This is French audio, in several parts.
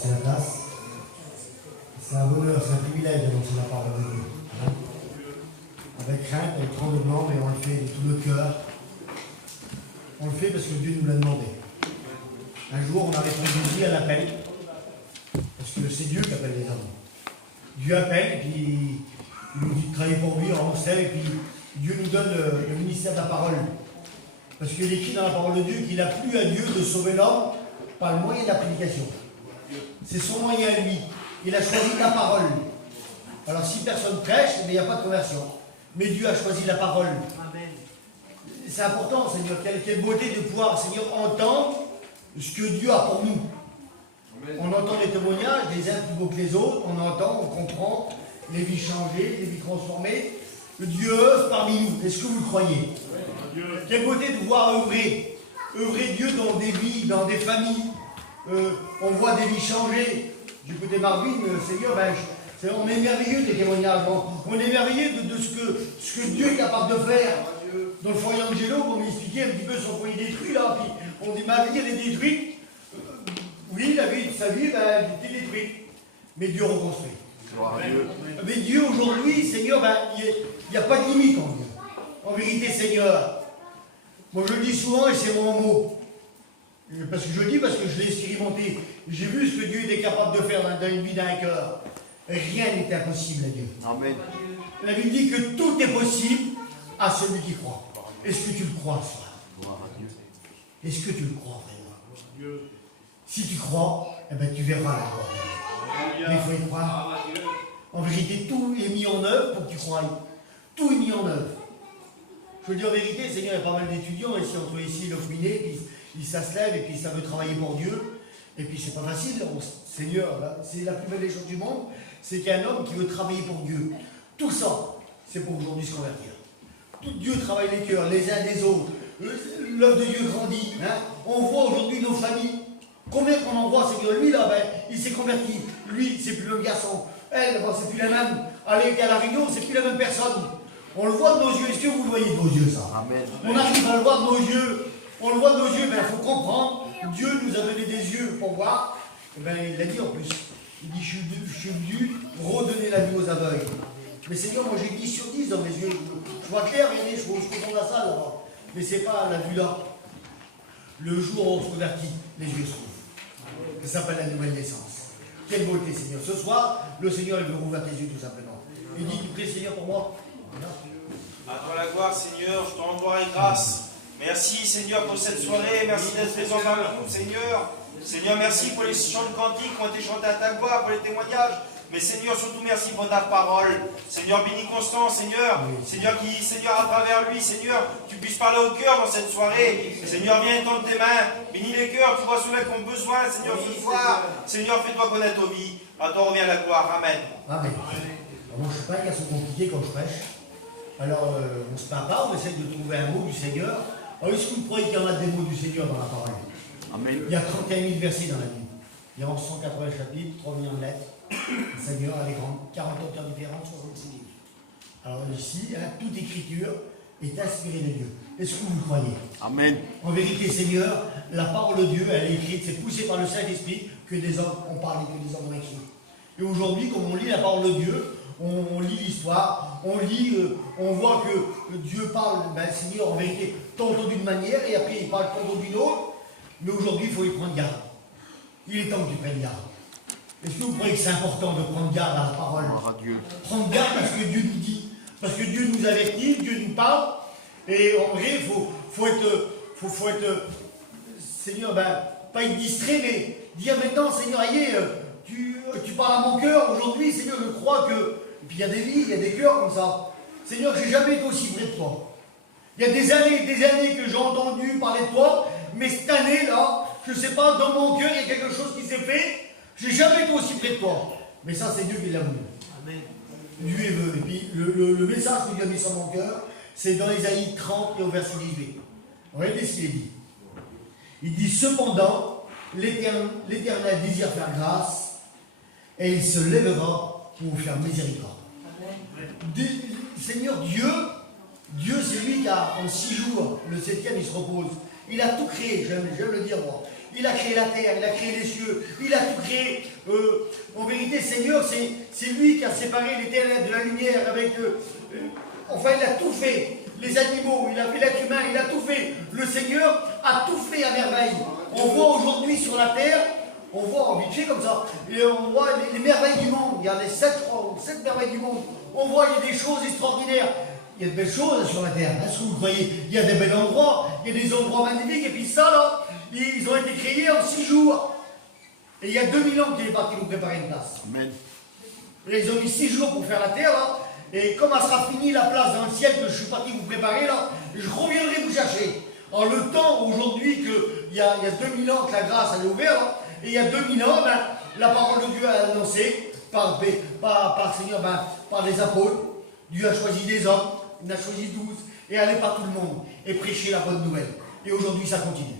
C'est la place. C'est un bonheur, c'est un privilège d'annoncer la parole de Dieu. Hein? Avec crainte, avec tremblement, mais on le fait de tout le cœur. On le fait parce que Dieu nous l'a demandé. Un jour, on a répondu oui à l'appel, parce que c'est Dieu qui appelle les hommes. Dieu appelle, et puis il nous dit de travailler pour lui, on sait, et puis Dieu nous donne le ministère de la parole. Parce qu'il est écrit dans la parole de Dieu qu'il a plu à Dieu de sauver l'homme par le moyen de la prédication. C'est son moyen à lui. Il a choisi la parole. Alors si personne prêche, il n'y a pas de conversion. Mais Dieu a choisi la parole. Amen. C'est important, Seigneur. Quelle beauté de pouvoir, Seigneur, entendre ce que Dieu a pour nous. Amen. On entend les témoignages, les uns plus beaux que les autres. On entend, on comprend les vies changées, les vies transformées. Dieu œuvre parmi nous. Est-ce que vous le croyez? Quelle beauté de voir œuvrer Dieu dans des vies, dans des familles. On voit des vies changer. Du côté Marvin, Seigneur, on est merveilleux des témoignages. On est merveilleux de ce que Dieu est capable de faire. Dans le foyer Angelo, on m'expliquait un petit peu son foyer détruit, là, puis on dit ma vie, elle est détruite. Oui, la vie de sa vie, elle était détruite. Mais Dieu reconstruit. Mais Dieu, aujourd'hui, Seigneur, il n'y a pas de limite en Dieu. En vérité, Seigneur, moi je le dis souvent et c'est mon mot. Parce que je le dis parce que je l'ai expérimenté. J'ai vu ce que Dieu était capable de faire dans une vie, d'un cœur. Rien n'est impossible à Dieu. Amen. La Bible dit que tout est possible à celui qui croit. Est-ce que tu le crois, ça? Est-ce que tu le crois vraiment? Si tu crois, tu verras la gloire. Mais il faut y croire. En vérité, tout est mis en œuvre pour que tu croies. Tout est mis en œuvre. Je veux dire en vérité, Seigneur, il y a pas mal d'étudiants ici, entre ici et l'Ofminé, puis ça se lève et puis ça veut travailler pour Dieu. Et puis c'est pas facile, Seigneur, c'est la plus belle des choses du monde, c'est qu'il y a un homme qui veut travailler pour Dieu. Tout ça, c'est pour aujourd'hui se convertir. Tout Dieu travaille les cœurs, les uns des autres. L'œuvre de Dieu grandit. Hein. On voit aujourd'hui nos familles. Combien qu'on en voit, c'est que lui, là, il s'est converti. Lui, c'est plus le même garçon. Elle, c'est plus la même. Aller à la réunion, c'est plus la même personne. On le voit de nos yeux. Est-ce que vous le voyez de vos yeux, ça? Amen. On arrive à le voir de nos yeux. On le voit de nos yeux, il faut comprendre. Dieu nous a donné des yeux pour voir. Et il l'a dit en plus. Il dit, je suis venu redonner la vie aux aveugles. Mais Seigneur, moi j'ai 10 sur 10 dans mes yeux. Je vois clair, regardez, je vois dans la salle là-bas. Mais c'est pas la vue là. Le jour où on se convertit, les yeux s'ouvrent. Ça s'appelle la nouvelle naissance. Quelle beauté, Seigneur. Ce soir, le Seigneur, il veut rouvrir tes yeux tout simplement. Il dit, tu pries, Seigneur, pour moi. À toi la gloire, Seigneur, je te rends gloire et grâce. Merci, Seigneur, pour cette soirée. Merci d'être présent parmi nous, Seigneur. Seigneur, merci pour les chants de cantiques qui ont été chantés à ta gloire, pour les témoignages. Mais Seigneur, surtout merci pour ta parole. Seigneur, bénis Constant, Seigneur. Seigneur, Seigneur, à travers lui, Seigneur, tu puisses parler au cœur dans cette soirée. Seigneur, viens tendre tes mains. Bénis les cœurs, tu vois ceux-là qui ont besoin, Seigneur, ce soir. Seigneur, fais-toi connaître aux vies. À toi revient la gloire. Amen. Amen. Moi, je ne sais pas qu'elles sont compliquées quand je prêche. Alors, on ne se plaint pas, on essaie de trouver un mot du Seigneur. Alors, est-ce que vous croyez qu'il y en a des mots du Seigneur dans la parole? Amen. Il y a 31 000 versets dans la Bible. Il y a 180 chapitres, 3 millions de lettres. Le Seigneur a les 40 auteurs différents, 66 livres. Alors ici, toute écriture est inspirée de Dieu. Est-ce que vous le croyez? Amen. En vérité, Seigneur, la parole de Dieu, elle est écrite, c'est poussé par le Saint-Esprit que des hommes ont parlé, que des hommes ont écrit. Et aujourd'hui, comme on lit la parole de Dieu, on lit l'histoire, on voit que Dieu parle, Seigneur, en vérité, tantôt d'une manière, et après il parle tantôt d'une autre. Mais aujourd'hui, il faut y prendre garde. Il est temps que tu prennes garde. Est-ce que vous croyez que c'est important de prendre garde à la parole? Prendre garde parce que Dieu nous dit, parce que Dieu nous avertit, Dieu nous parle. Et en vrai, il faut être, Seigneur, pas être distrait, mais dire maintenant, Seigneur, tu parles à mon cœur. Aujourd'hui, Seigneur, je crois que... Et puis il y a des vies, il y a des cœurs comme ça. Seigneur, je n'ai jamais été aussi près de toi. Il y a des années que j'ai entendu parler de toi, mais cette année-là, je ne sais pas, dans mon cœur, il y a quelque chose qui s'est fait. Je n'ai jamais été aussi près de toi. Mais ça, c'est Dieu qui l'a voulu. Amen. Dieu est veut. Et puis, le message que Dieu a mis sur mon cœur, c'est dans Ésaïe 30 et au verset 18. Regardez ce qu'il dit. Il dit, cependant, l'Éternel désire faire grâce, et il se lèvera pour vous faire miséricorde. Seigneur Dieu c'est lui qui a, en 6 jours, le 7e, il se repose. Il a tout créé, j'aime le dire moi. Il a créé la terre, il a créé les cieux, il a tout créé. En vérité, Seigneur, c'est lui qui a séparé les ténèbres de la lumière avec... enfin, il a tout fait. Les animaux, il a fait l'être humain, il a tout fait. Le Seigneur a tout fait à merveille. On voit aujourd'hui sur la terre, on voit en vite fait comme ça, et on voit les merveilles du monde. Il y a les 7 merveilles du monde. On voit, il y a des choses extraordinaires. Il y a de belles choses sur la terre. Est-ce que vous croyez? Il y a des bels endroits, il y a des endroits magnifiques, et puis ça là, ils ont été créés en 6 jours. Et il y a 2000 ans qu'il est parti vous préparer une place. Amen. Et ils ont mis 6 jours pour faire la terre là. Et comme elle sera finie la place dans le ciel que je suis parti vous préparer là, je reviendrai vous chercher. En le temps aujourd'hui qu'il y a 2000 ans que la grâce elle est ouverte, là, et il y a 2000 ans, ben, la parole de Dieu a annoncé par Seigneur, ben, par les apôtres. Dieu a choisi des hommes, il en a choisi 12, et aller par tout le monde et prêcher la bonne nouvelle. Et aujourd'hui ça continue.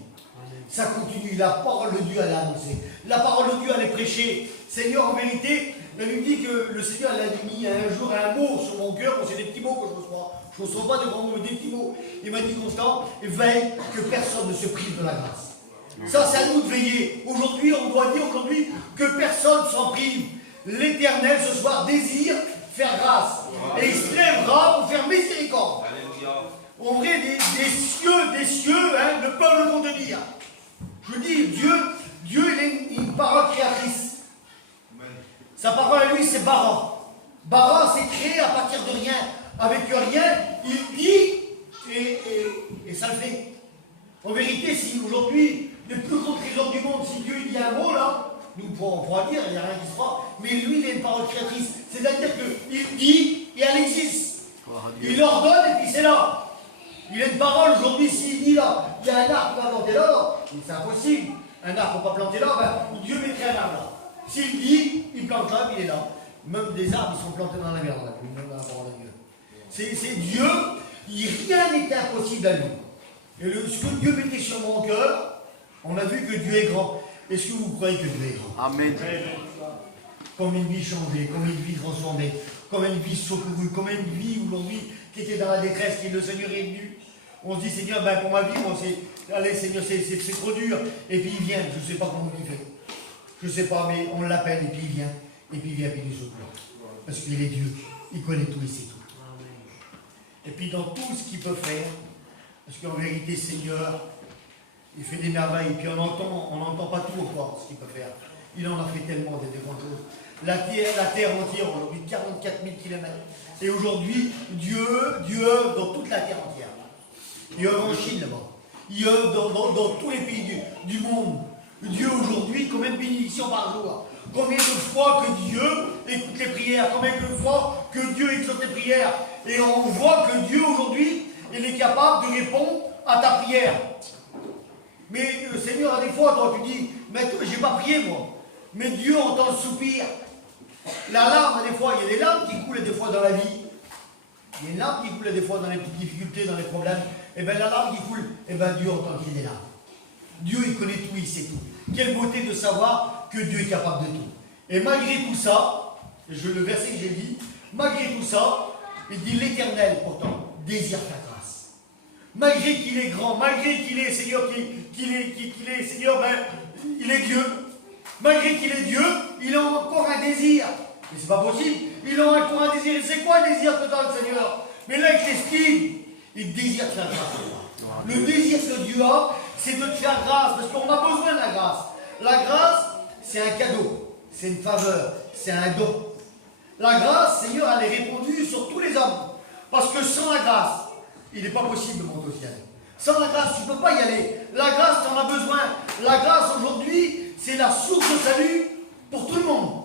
Ça continue, la parole de Dieu elle a annoncé. La parole de Dieu elle est prêchée. Seigneur, en vérité, la Bible dit que le Seigneur elle a mis un jour un mot sur mon cœur, c'est des petits mots que je reçois. Je ne reçois pas de grands mots, mais des petits mots. Il m'a dit Constant, veille que personne ne se prive de la grâce. Ça, c'est à nous de veiller. Aujourd'hui, on doit dire aujourd'hui que personne s'en prive. L'Éternel ce soir désire faire grâce. Et il se lèvera pour faire miséricorde. En vrai, des cieux hein, ne peuvent le contenir. Je dis, Dieu il est une parole créatrice. Sa parole à lui, c'est bara. Bara, c'est créé à partir de rien. Avec rien, il dit et ça le fait. En vérité, si aujourd'hui, le plus grand trésor du monde, si Dieu il dit un mot là, nous on pourra dire, il n'y a rien qui se fera, mais lui, il a une parole créatrice. C'est-à-dire qu'il dit et elle existe. Il ordonne et puis c'est là. Il a une parole aujourd'hui, s'il dit là, il y a un arbre qui va planter là, c'est impossible. Un arbre ne peut pas planter là, ben, Dieu mettrait un arbre là. S'il dit, il plante là, puis il est là. Même des arbres, ils sont plantés dans la mer, là, même dans la parole de Dieu. C'est Dieu, rien n'est impossible à lui. Et ce que Dieu mettait sur mon cœur, on a vu que Dieu est grand. Est-ce que vous croyez que Dieu est grand? Amen. Comme une vie changée, comme une vie transformée, comme une vie secourue, comme une vie aujourd'hui qui était dans la détresse, qui le Seigneur est venu. On se dit, Seigneur, ben, pour ma vie, moi, allez, Seigneur, c'est trop dur. Et puis il vient, je ne sais pas comment il fait. Je ne sais pas, mais on l'appelle et puis il vient. Et puis il vient, puis il nous secoue. Parce qu'il est Dieu. Il connaît tout et sait tout. Et puis dans tout ce qu'il peut faire, parce qu'en vérité, Seigneur, il fait des merveilles. Et puis on n'entend pas tout encore ce qu'il peut faire. Il en a fait tellement des grandes choses. La terre entière, aujourd'hui, 44 000 km. Et aujourd'hui, Dieu œuvre dans toute la terre entière. Il œuvre en Chine là-bas. Il œuvre dans tous les pays du monde. Dieu aujourd'hui, combien de bénédictions par jour? Combien de fois que Dieu écoute les prières? Combien de fois que Dieu exauce les prières? Et on voit que Dieu aujourd'hui, il est capable de répondre à ta prière. Mais Seigneur, à des fois, toi tu dis, mais j'ai pas prié moi. Mais Dieu entend le soupir. La larme, des fois, il y a des larmes qui coulent des fois dans la vie. Il y a une larme qui coule des fois dans les petites difficultés, dans les problèmes. Et bien la larme qui coule, et bien Dieu entend qu'il y ait des larmes. Dieu, il connaît tout, il sait tout. Quelle beauté de savoir que Dieu est capable de tout. Et malgré tout ça, le verset que j'ai dit, malgré tout ça, il dit l'Éternel, pourtant, désire ta grâce. Malgré qu'il est grand, malgré qu'il est Seigneur, qu'il est Seigneur, ben, il est Dieu. Malgré qu'il est Dieu, il a encore un désir. Mais c'est pas possible. Il a encore un désir. C'est quoi le désir total, Seigneur? Mais là, il t'estime. Il désire te faire grâce. Le désir que Dieu a, c'est de te faire grâce, parce qu'on a besoin de la grâce. La grâce, c'est un cadeau, c'est une faveur, c'est un don. La grâce, Seigneur, elle est répandue sur tous les hommes. Parce que sans la grâce, il n'est pas possible de monter au ciel. Sans la grâce, tu ne peux pas y aller. La grâce, tu en as besoin. La grâce, aujourd'hui, c'est la source de salut pour tout le monde.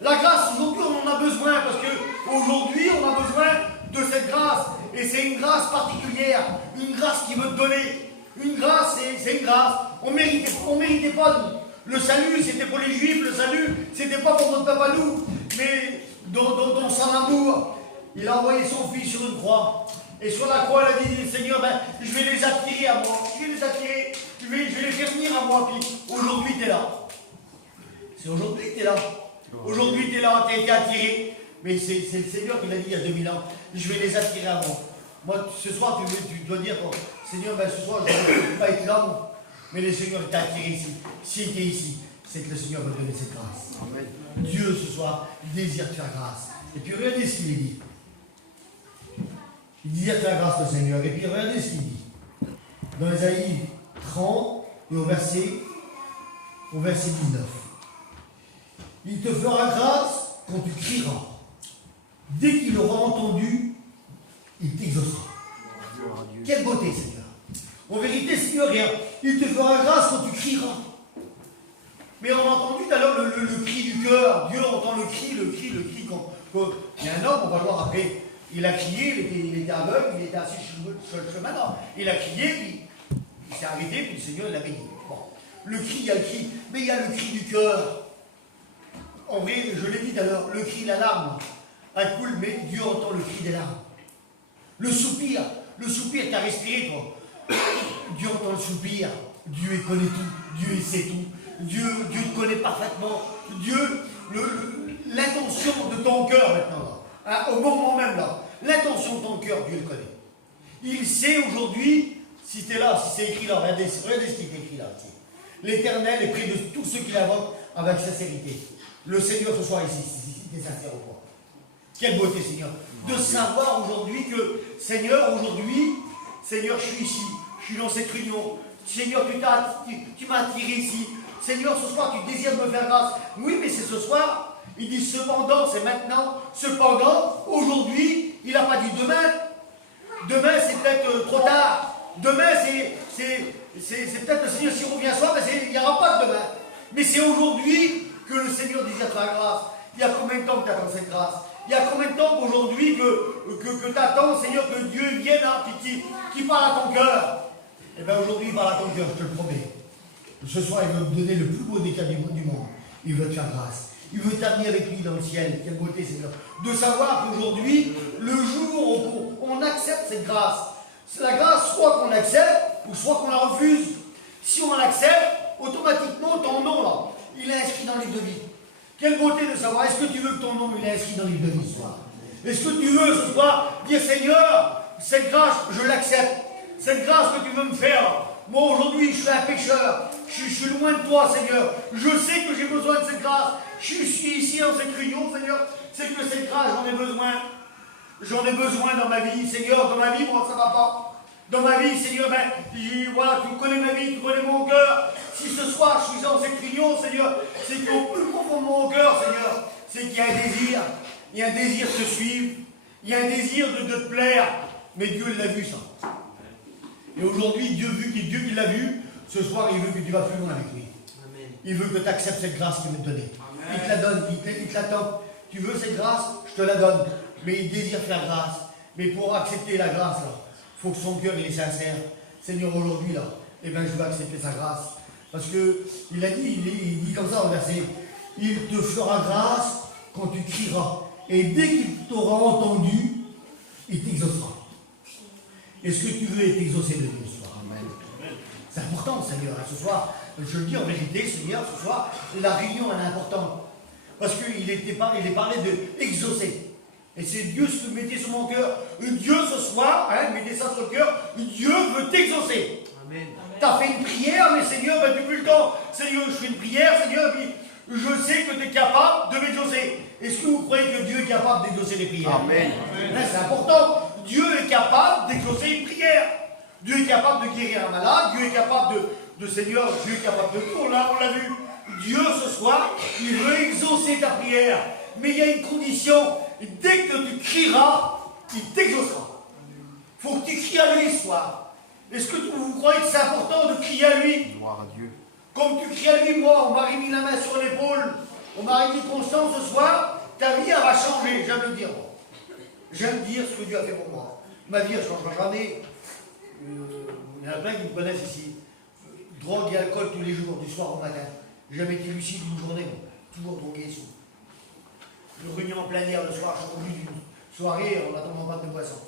La grâce, aujourd'hui, on en a besoin, parce qu'aujourd'hui, on a besoin de cette grâce. Et c'est une grâce particulière, une grâce qui veut te donner. Une grâce, c'est une grâce. On méritait pas. Le salut, c'était pour les Juifs. Le salut, c'était pas pour notre papa nous. Mais dans son amour, il a envoyé son fils sur une croix. Et sur la croix, il a dit, Seigneur, ben, je vais les attirer à moi. Je vais les attirer. Je vais les faire venir à moi. Puis aujourd'hui, tu es là. C'est aujourd'hui que tu es là. Aujourd'hui, tu es là, tu as été attiré. Mais c'est le Seigneur qui l'a dit il y a 2000 ans. Je vais les attirer à moi. Moi, ce soir, tu dois dire, Seigneur, ben, ce soir, je ne vais pas être là. Moi. Mais le Seigneur t'a attiré ici. Si tu es ici, c'est que le Seigneur veut te donner cette grâce. Amen. Dieu, ce soir, désire te faire grâce. Et puis regardez ce qu'il dit. Il désire te faire grâce, le Seigneur. Et puis regardez ce qu'il dit. Dans Ésaïe 30, et au verset 19. Il te fera grâce quand tu crieras. Dès qu'il aura entendu, il t'exaucera. Quelle beauté, Seigneur. En vérité, Seigneur, il te fera grâce quand tu crieras. Mais on a entendu tout à l'heure le cri du cœur. Dieu entend le cri quand il y a un homme, on va le voir après. Il a crié, il était aveugle, il était assis sur le chemin. Non, il a crié, puis il s'est arrêté, puis le Seigneur l'a béni. Bon. Le cri, il y a le cri, mais il y a le cri du cœur. En vrai, je l'ai dit tout à l'heure, le cri, la larme. Ah cool, mais Dieu entend le cri des larmes. Le soupir, t'as respiré, toi. Dieu entend le soupir. Dieu il connaît tout. Dieu il sait tout. Dieu te connaît parfaitement. Dieu, l'intention de ton cœur maintenant, là, hein, au moment même là, l'intention de ton cœur, Dieu le connaît. Il sait aujourd'hui, si tu es là, si c'est écrit là, regardez ce qui est écrit là. L'Éternel est près de tous ceux qui l'invoquent avec sincérité. Le Seigneur ce soir ici, si tu es sincère ou pas. Quelle beauté, Seigneur, de savoir aujourd'hui que, Seigneur, aujourd'hui, Seigneur, je suis ici, je suis dans cette réunion. Seigneur, tu m'as attiré ici. Seigneur, ce soir, tu désires me faire grâce. Oui, mais c'est ce soir. Il dit cependant, c'est maintenant. Cependant, aujourd'hui, il n'a pas dit demain. Demain, c'est peut-être trop tard. Demain, c'est peut-être le Seigneur, s'il revient ce soir, il n'y aura pas de demain. Mais c'est aujourd'hui que le Seigneur désire ta grâce. Il y a combien de temps que tu attends cette grâce? Il y a combien de temps qu'aujourd'hui que tu attends, Seigneur, que Dieu vienne, hein, qui parle à ton cœur? Eh bien, aujourd'hui, il parle à ton cœur, je te le promets. Ce soir, il veut te donner le plus beau des cadeaux du monde. Il veut te faire grâce. Il veut t'amener avec lui dans le ciel. Quelle beauté, Seigneur. De savoir qu'aujourd'hui, le jour où on accepte cette grâce, c'est la grâce soit qu'on accepte, ou soit qu'on la refuse. Si on l'accepte, automatiquement, ton nom, là, il est inscrit dans le livre de vie. Quelle beauté de savoir, est-ce que tu veux que ton nom il est inscrit dans le livre de vie ce soir? Est-ce que tu veux ce soir dire, Seigneur, cette grâce, je l'accepte. Cette grâce que tu veux me faire. Moi aujourd'hui, je suis un pécheur. Je suis loin de toi, Seigneur. Je sais que j'ai besoin de cette grâce. Je suis ici dans cette réunion, Seigneur. C'est que cette grâce, j'en ai besoin. J'en ai besoin dans ma vie, Seigneur. Dans ma vie, moi, ça ne va pas. Dans ma vie, Seigneur, voilà, tu connais ma vie, tu connais mon cœur. Si ce soir, je suis dans cette réunion, Seigneur, c'est qu'au plus profond de mon cœur, Seigneur, c'est qu'il y a un désir. Il y a un désir de te suivre. Il y a un désir de te plaire. Mais Dieu l'a vu, ça. Et aujourd'hui, Dieu qui l'a vu, ce soir, il veut que tu vas plus loin avec lui. Amen. Il veut que tu acceptes cette grâce qu'il veut te donner. Amen. Il te la donne, il te l'attend. Tu veux cette grâce, je te la donne. Mais il désire faire grâce. Mais pour accepter la grâce, il faut que son cœur il est sincère. Seigneur, aujourd'hui, là, eh bien, je veux accepter sa grâce. Parce qu'il a dit, il dit comme ça au verset, il te fera grâce quand tu crieras. Et dès qu'il t'aura entendu, il t'exaucera. Est-ce que tu veux être exaucé de Dieu ce soir? Amen. C'est important, Seigneur. Ce soir, je le dis en vérité, Seigneur, ce soir, la réunion elle est importante. Parce qu'il est parlé de exaucer. Et c'est Dieu ce que mettez sur mon cœur. Dieu ce soir, hein, mettez ça sur le cœur, Dieu veut t'exaucer. Amen. Tu as fait une prière, mais Seigneur, depuis le temps, Seigneur, je fais une prière, Seigneur, puis je sais que tu es capable de m'exaucer. Est-ce que vous croyez que Dieu est capable d'exaucer les prières? Amen. C'est important. Dieu est capable d'exaucer une prière. Dieu est capable de guérir un malade. Dieu est capable de Seigneur, Dieu est capable de tout. On l'a vu. Dieu, ce soir, il veut exaucer ta prière. Mais il y a une condition. Dès que tu crieras, il t'exaucera. Il faut que tu cries à lui ce soir. Est-ce que vous croyez que c'est important de crier à lui? Gloire à Dieu. Comme tu cries à lui, moi, on m'a mis la main sur l'épaule. On m'a dit, Constance, ce soir, ta vie, elle va changer. J'aime le dire. J'aime dire ce que Dieu a fait pour moi. Ma vie, elle ne changera jamais. Il y en a plein qui me connaissent ici. Drogue et alcool tous les jours, du soir au matin. J'ai jamais été lucide une journée, toujours drogué et sous. Je réunion en plein air le soir, je suis revenu d'une soirée en attendant pas de boisson.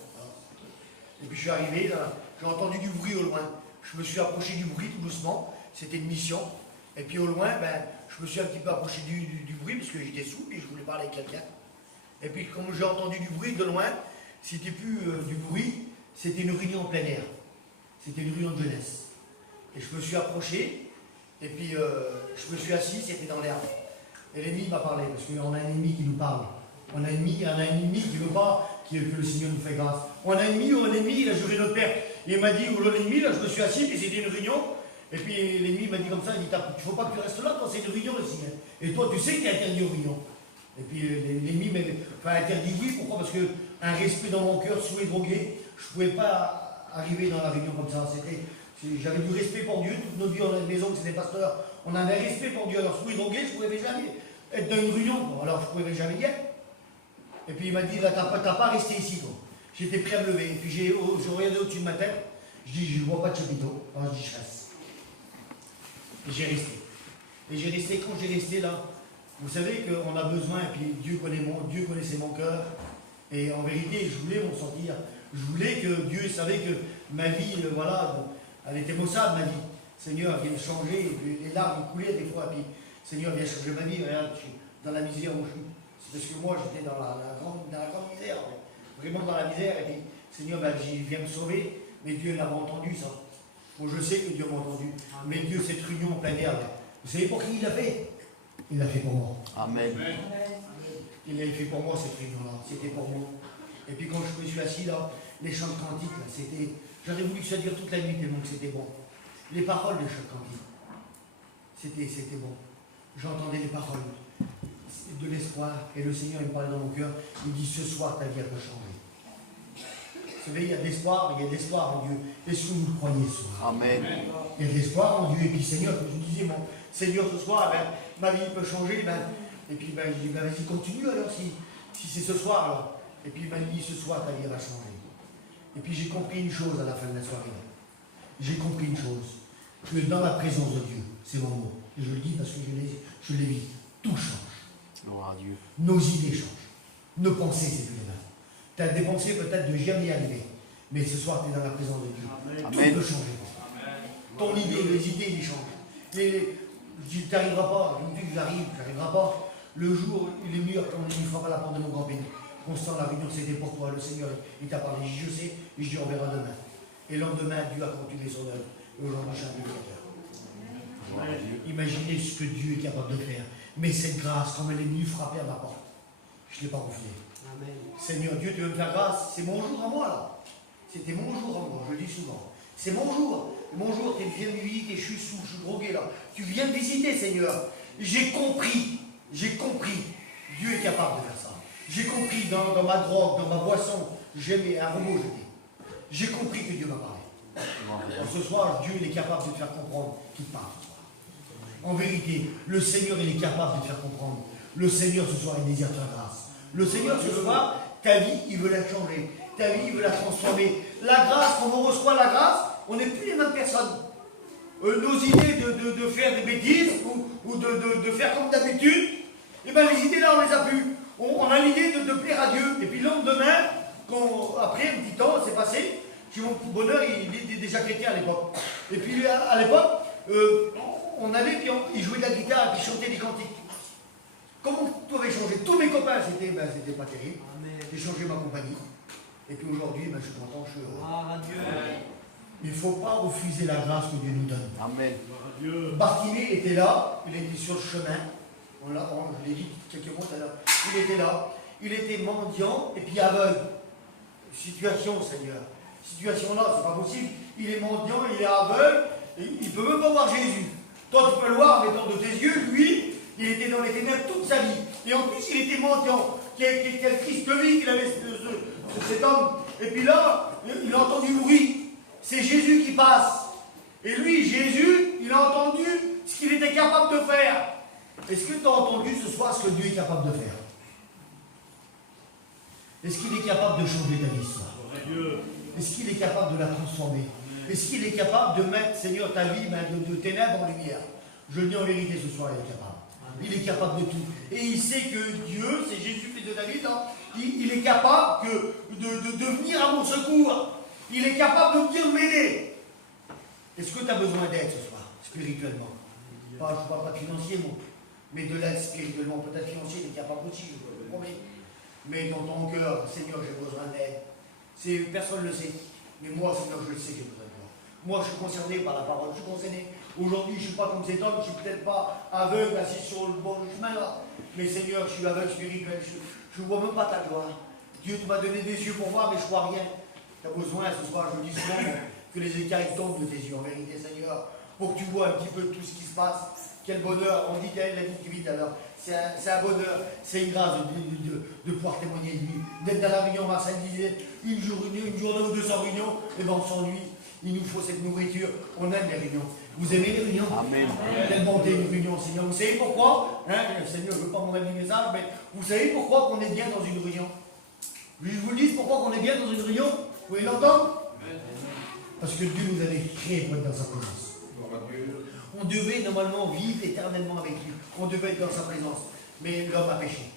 Et puis je suis arrivé, là, j'ai entendu du bruit au loin. Je me suis approché du bruit tout doucement, c'était une mission. Et puis au loin, je me suis un petit peu approché du bruit parce que j'étais sous et je voulais parler avec quelqu'un. Et puis comme j'ai entendu du bruit de loin, c'était plus du bruit, c'était une réunion en plein air. C'était une réunion de jeunesse. Et je me suis approché, et puis je me suis assis, c'était dans l'herbe. Et l'ennemi m'a parlé, parce qu'on a un ennemi qui nous parle. On a un ennemi qui ne veut pas que le Seigneur nous fait grâce. On a un ennemi, il a juré notre père. Et il m'a dit, oh l'ennemi, là, je me suis assis, puis c'était une réunion. Et puis l'ennemi m'a dit comme ça, il dit, il ne faut pas que tu restes là, toi c'est une réunion aussi. Hein. Et toi, tu sais qu'il est interdit aux réunions. Et puis l'ennemi m'a interdit, oui, pourquoi? Parce qu'un respect dans mon cœur, sous et drogué, je ne pouvais pas arriver dans la réunion comme ça. J'avais du respect pour Dieu, toute notre vie, on a une maison, c'était pasteur, on avait un respect pour Dieu. Alors sous et drogué, je ne pouvais jamais être dans une réunion, bon, alors je ne pouvais jamais y être. Et puis il m'a dit, là, t'as pas resté ici, toi. J'étais prêt à me lever. Et puis j'ai regardé au-dessus de ma tête, je dis, je ne vois pas de chapiteau. Alors je dis, je reste. Et j'ai resté. Et j'ai resté, quand j'ai resté là, vous savez qu'on a besoin, et puis Dieu connaissait mon cœur. Et en vérité, je voulais m'en sortir. Je voulais que Dieu savait que ma vie, voilà, elle était maussade, ma vie. Seigneur, viens me changer. Et puis, les larmes coulaient des fois. Et puis, Seigneur, viens changer ma vie. Regarde, je suis dans la misère où je suis. C'est parce que moi, j'étais dans la grande misère. Vraiment dans la misère. Et puis, Seigneur, viens me sauver. Mais Dieu n'a pas entendu ça. Bon, je sais que Dieu m'a entendu. Mais Dieu, cette réunion en plein air, vous savez pour qui il l'a fait? Il l'a fait pour moi. Amen. Il l'a fait pour moi, cette réunion-là. C'était pour moi. Et puis quand je me suis assis là, les chants de cantiques, c'était. J'aurais voulu que ça dure toute la nuit tellement que c'était bon. Les paroles des chants de cantiques, c'était bon. J'entendais les paroles de l'espoir. Et le Seigneur, il me parlait dans mon cœur. Il dit, ce soir, ta vie a changer. Vous savez, il y a de l'espoir en Dieu. Est-ce que vous le croyez ce soir? Amen. Il y a de l'espoir en Dieu. Et puis Seigneur, comme je vous disais, mon Seigneur, ce soir, ma vie peut changer. Et puis je dis, vas-y, continue alors, si c'est ce soir. Alors. Et puis il m'a dit, ce soir, ta vie va changer. Et puis j'ai compris une chose à la fin de la soirée. J'ai compris une chose. Que dans la présence de Dieu, c'est mon mot. Et je le dis parce que je l'ai vu. Tout change. Gloire à Dieu. Nos idées changent. Nos pensées, c'est plus les mêmes. Tu as des pensées peut-être de jamais y arriver. Mais ce soir, tu es dans la présence de Dieu. Amen. Tout peut changer. Ton idée, les idées, ils changent. Tu n'arriveras pas, je me dis que j'arriverai pas. Le jour, il est mieux quand on ne frappe à la porte de mon grand pays. Constant, la réunion, c'était pour toi. Le Seigneur, il t'a parlé. Je sais, et je dis, on verra demain. Et le lendemain, Dieu a continué son œuvre. Et aujourd'hui, j'ai un médiateur. Imaginez ce que Dieu est capable de faire. Mais cette grâce, comme elle est venue frapper à ma porte, je ne l'ai pas refusée. Seigneur Dieu, tu veux me faire grâce? C'est mon jour à moi, là. C'était mon jour à moi, je le dis souvent. C'est mon jour. Mon jour, tu viens me visiter, je suis sous, je suis drogué, là. Tu viens me visiter, Seigneur. J'ai compris. Dieu est capable de faire ça. J'ai compris dans ma drogue, dans ma boisson, j'aimais un robot, j'étais. J'ai compris que Dieu m'a parlé. Alors, ce soir, Dieu il est capable de te faire comprendre qu'il parle ce soir. En vérité, le Seigneur il est capable de te faire comprendre. Le Seigneur ce soir il désire ta grâce. Le Seigneur ce soir, ta vie il veut la changer. Ta vie il veut la transformer. La grâce, quand on reçoit la grâce, on n'est plus les mêmes personnes. Nos idées de faire des bêtises ou de faire comme d'habitude, et bien les idées là on les a plus. On a l'idée de plaire à Dieu. Et puis le lendemain, après un petit temps, c'est passé, mon bonheur, il était déjà chrétien à l'époque. Et puis à l'époque, on allait, puis il jouait de la guitare, puis chantait des cantiques. Comment tout avait changé? Tous mes copains, c'était pas terrible. J'ai changé ma compagnie. Et puis aujourd'hui, je suis content, je suis heureux. Il ne faut pas refuser la grâce que Dieu nous donne. Amen. Bartimée était là, il était sur le chemin. Je l'ai dit quelques mots tout à l'heure. Il était là, il était mendiant et puis aveugle. Situation, Seigneur. Situation là, c'est pas possible. Il est mendiant, il est aveugle, et il ne peut même pas voir Jésus. Toi, tu peux le voir, mais de tes yeux, lui, il était dans les ténèbres toute sa vie. Et en plus, il était mendiant. Quel triste vie qu'il avait, cet homme. Et puis là, il a entendu le bruit. C'est Jésus qui passe. Et lui, Jésus, il a entendu ce qu'il était capable de faire. Est-ce que tu as entendu ce soir ce que Dieu est capable de faire? Est-ce qu'il est capable de changer ta vie ce soir? Est-ce qu'il est capable de la transformer? Est-ce qu'il est capable de mettre, Seigneur, ta vie de ténèbres en lumière? Je le dis en vérité ce soir, il est capable. Il est capable de tout. Et il sait que Dieu, c'est Jésus fils de David, hein, il est capable de venir à mon secours. Il est capable de venir m'aider. Est-ce que tu as besoin d'aide ce soir, spirituellement? Je ne parle pas de financier, moi, mais de l'aide spirituellement. Peut-être financier, il est capable aussi, je te le promets. Mais dans ton cœur, Seigneur, j'ai besoin d'aide. Personne ne le sait. Mais moi, Seigneur, je le sais que j'ai besoin de toi. Moi, je suis concerné par la parole, je suis concerné. Aujourd'hui, je ne suis pas comme cet homme, je ne suis peut-être pas aveugle, assis sur le bon chemin là. Mais Seigneur, je suis aveugle spirituel, je ne vois même pas ta gloire. Dieu m'a donné des yeux pour voir, mais je ne vois rien. Tu as besoin ce soir, je me dis souvent, que les écailles tombent de tes yeux, en vérité, Seigneur, pour que tu vois un petit peu tout ce qui se passe. Quel bonheur, on dit qu'elle l'a dit vite alors. C'est un bonheur, c'est une grâce de pouvoir témoigner de lui. D'être dans la réunion, Marcel disait, une journée ou 200 réunions, et bien on s'ennuie. Il nous faut cette nourriture, on aime les réunions. Vous aimez les réunions? Amen. Quelle bonté une réunion, Seigneur. Vous savez pourquoi le Seigneur ne veut pas mon avis message, mais vous savez pourquoi qu'on est bien dans une réunion? Je vous le dis pourquoi qu'on est bien dans une réunion. Vous pouvez l'entendre? Parce que Dieu nous avait créé pour être dans sa présence. On devait normalement vivre éternellement avec lui. On devait être dans sa présence. Mais l'homme a péché.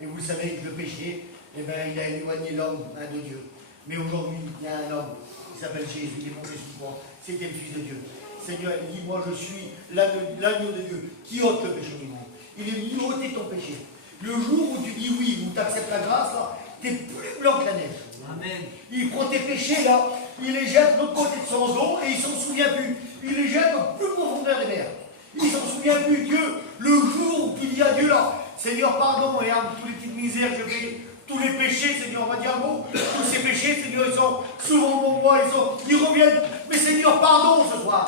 Et vous le savez que le péché, eh ben, il a éloigné l'homme de Dieu. Mais aujourd'hui, il y a un homme qui s'appelle Jésus, il est monté sur le croix. C'était le Fils de Dieu. Seigneur, il dit, moi je suis l'agneau de Dieu qui ôte le péché du monde. Il est venu ôter ton péché. Le jour où tu dis oui, où tu acceptes la grâce, là, tu es plus blanc que la neige. Amen. Il prend tes péchés là, il les jette de l'autre côté de son eau et il ne s'en souvient plus. Il les jette au plus profondeur des mers. Il ne s'en souvient plus. Dieu, le jour où il dit à Dieu là, Seigneur, pardon, et à toutes les petites misères que j'ai fait, tous les péchés, Seigneur, on va dire un mot, tous ces péchés, Seigneur, ils sont souvent mon moi, ils reviennent. Mais Seigneur, pardon ce soir.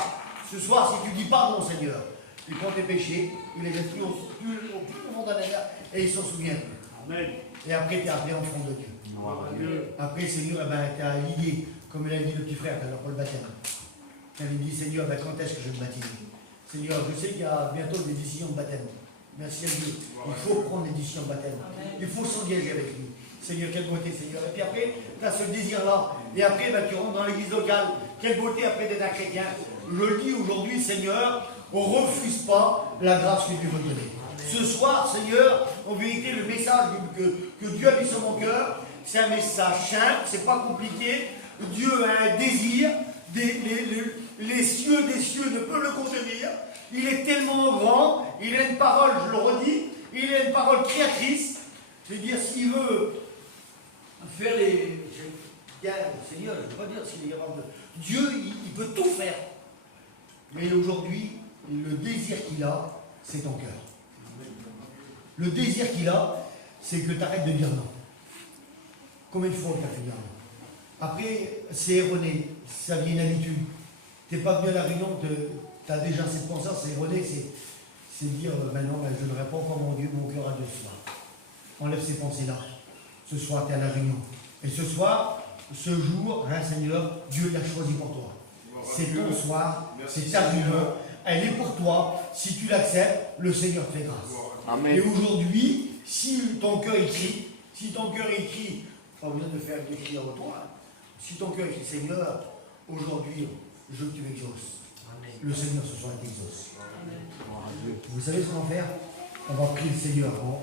Ce soir, si tu dis pardon, Seigneur, il prend tes péchés, il les jette au plus profondeur des mers et il ne s'en souvient plus. Amen. Et après, tu es appelé enfant de Dieu. Après, Seigneur, eh ben, tu as l'idée, comme l'a dit le petit frère tout à l'heure pour le baptême. Tu avais dit, Seigneur, ben, quand est-ce que je vais me baptiser? Seigneur, je sais qu'il y a bientôt des décisions de baptême. Merci à Dieu. Il faut prendre des décisions de baptême. Il faut s'engager avec lui. Seigneur, quelle beauté, Seigneur. Et puis après, tu as ce désir-là. Et après, ben, tu rentres dans l'église locale. Quelle beauté après d'être un chrétien. Je le dis aujourd'hui, Seigneur, on ne refuse pas la grâce que Dieu veut donner. Ce soir, Seigneur, en vérité, le message que Dieu a mis sur mon cœur, c'est un message simple, c'est pas compliqué. Dieu a un désir, les cieux des cieux ne peuvent le contenir. Il est tellement grand, il a une parole, je le redis, il a une parole créatrice. Je veux dire, s'il veut faire les... Seigneur, je ne veux pas dire s'il est grand. Dieu, il peut tout faire. Mais aujourd'hui, le désir qu'il a, c'est ton cœur. Le désir qu'il a, c'est que tu arrêtes de dire non. Combien de fois tu as fait dire non? Après, c'est erroné, ça vient une habitude. Tu n'es pas venu à la réunion, tu as déjà cette pensée, c'est erroné, c'est dire, ben non, ben je ne réponds pas mon Dieu, mon cœur à Dieu ce soir. Enlève ces pensées-là. Ce soir, tu es à la réunion. Et ce soir, ce jour, hein, Seigneur, Dieu l'a choisi pour toi. C'est ton soir, c'est ta réunion. Elle est pour toi. Si tu l'acceptes, le Seigneur te fait grâce. Amen. Et aujourd'hui, si ton cœur écrit, pas besoin de faire des cris en toi. Si ton cœur écrit, Seigneur, aujourd'hui, je veux que tu m'exauces. Le Seigneur ce soir t'exauce. Vous savez ce qu'on va faire? On va prier le Seigneur. Bon,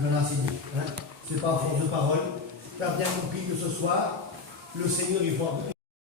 je l'ai assez dit. Hein? C'est pas à force de parole. Tu as bien compris que ce soir, le Seigneur, il